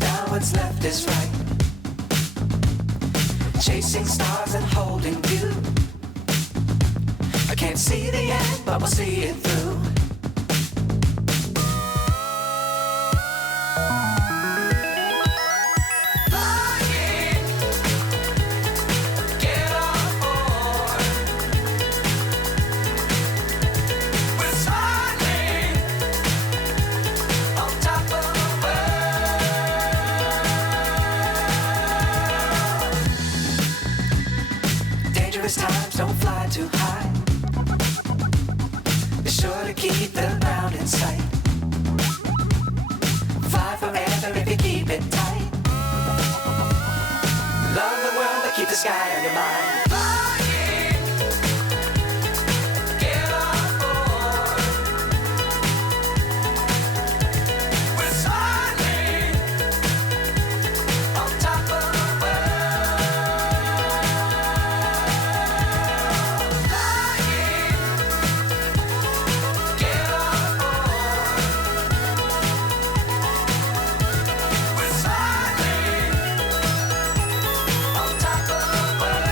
down, what's left is right. Chasing stars and holding you. I can't see the end, but we'll see it through. Flying, get on board. We're smiling on top of the world. Dangerous times, don't fly too high. Be sure to keep the ground in sight. Fly forever if you keep it tight. Love the world, but keep the sky on your mind. Flying, get on board. We're smiling on top of the world. Flying, get on board. We're smiling on top of the world.